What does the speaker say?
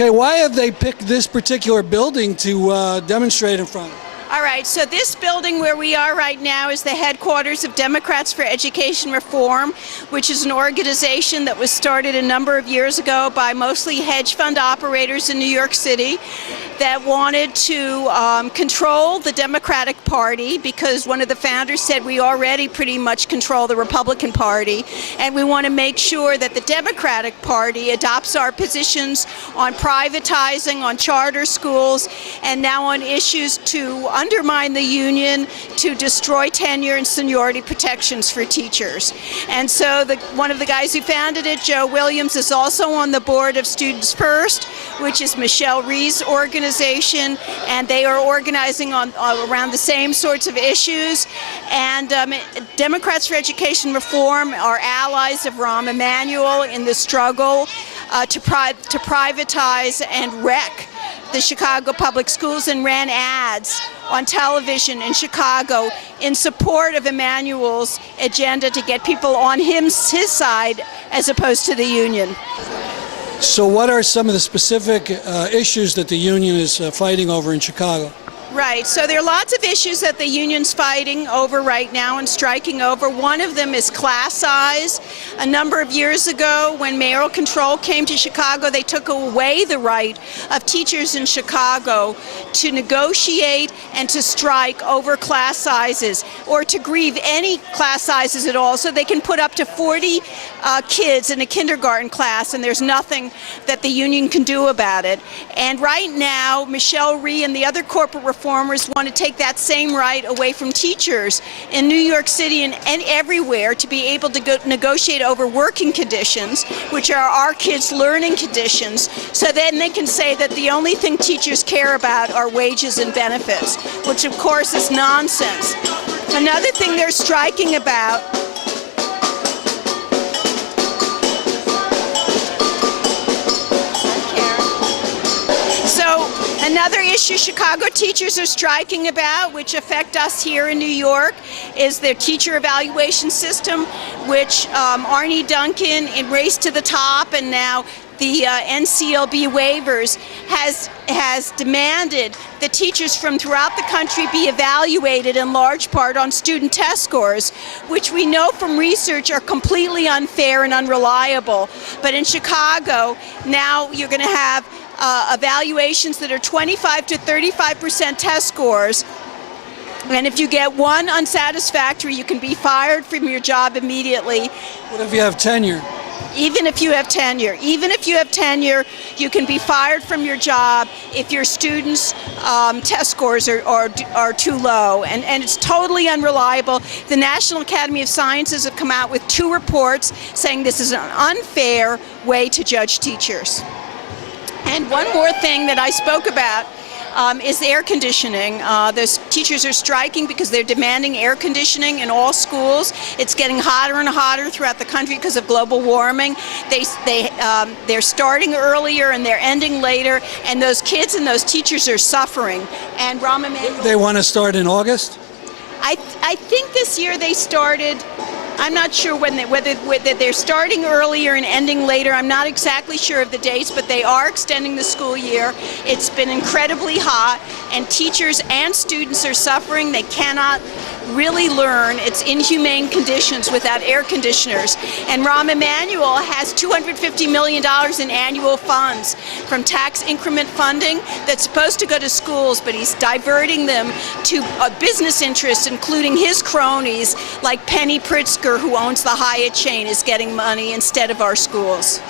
Okay, why have they picked this particular building to demonstrate in front of? All right, so this building where we are right now is the headquarters of Democrats for Education Reform, which is an organization that was started a number of years ago by mostly hedge fund operators in New York City that wanted to control the Democratic Party, because one of the founders said we already pretty much control the Republican Party, and we want to make sure that the Democratic Party adopts our positions on privatizing, on charter schools, and now on issues to undermine the union, to destroy tenure and seniority protections for teachers. And so one of the guys who founded it, Joe Williams, is also on the board of Students First, which is Michelle Rhee's organization, and they are organizing on around the same sorts of issues. And Democrats for Education Reform are allies of Rahm Emanuel in the struggle to privatize and wreck the Chicago public schools, and ran ads on television in Chicago in support of Emanuel's agenda to get people on his side as opposed to the union. So what are some of the specific issues that the union is fighting over in Chicago? Right, so there are lots of issues that the union's fighting over right now and striking over. One of them is class size. A number of years ago, when mayoral control came to Chicago, they took away the right of teachers in Chicago to negotiate and to strike over class sizes, or to grieve any class sizes at all. So they can put up to 40 kids in a kindergarten class, and there's nothing that the union can do about it. And right now, Michelle Rhee and the other corporate reformers want to take that same right away from teachers in New York City and everywhere, to be able to negotiate over working conditions, which are our kids' learning conditions, so then they can say that the only thing teachers care about are wages and benefits, which of course is nonsense. Another thing they're striking about Another issue Chicago teachers are striking about, which affect us here in New York, is their teacher evaluation system, which Arne Duncan in Race to the Top, and now the NCLB waivers, has demanded that teachers from throughout the country be evaluated in large part on student test scores, which we know from research are completely unfair and unreliable. But in Chicago, now you're going to have evaluations that are 25 to 35% test scores, and if you get one unsatisfactory, you can be fired from your job immediately. What if you have tenure? Even if you have tenure. Even if you have tenure, you can be fired from your job if your students' test scores are too low. And it's totally unreliable. The National Academy of Sciences have come out with 2 reports saying this is an unfair way to judge teachers. And one more thing that I spoke about is air conditioning. The teachers are striking because they're demanding air conditioning in all schools. It's getting hotter and hotter throughout the country because of global warming. They're starting earlier and they're ending later, and those kids and those teachers are suffering. And Rahm Emanuel, they want to start in August? I think this year they started. I'm not sure whether they're starting earlier and ending later. I'm not exactly sure of the dates, but they are extending the school year. It's been incredibly hot, and teachers and students are suffering. They cannot really learn. It's inhumane conditions without air conditioners. And Rahm Emanuel has $250 million in annual funds from tax increment funding that's supposed to go to schools, but he's diverting them to business interests, including his cronies like Penny Pritzker, who owns the Hyatt chain, is getting money instead of our schools.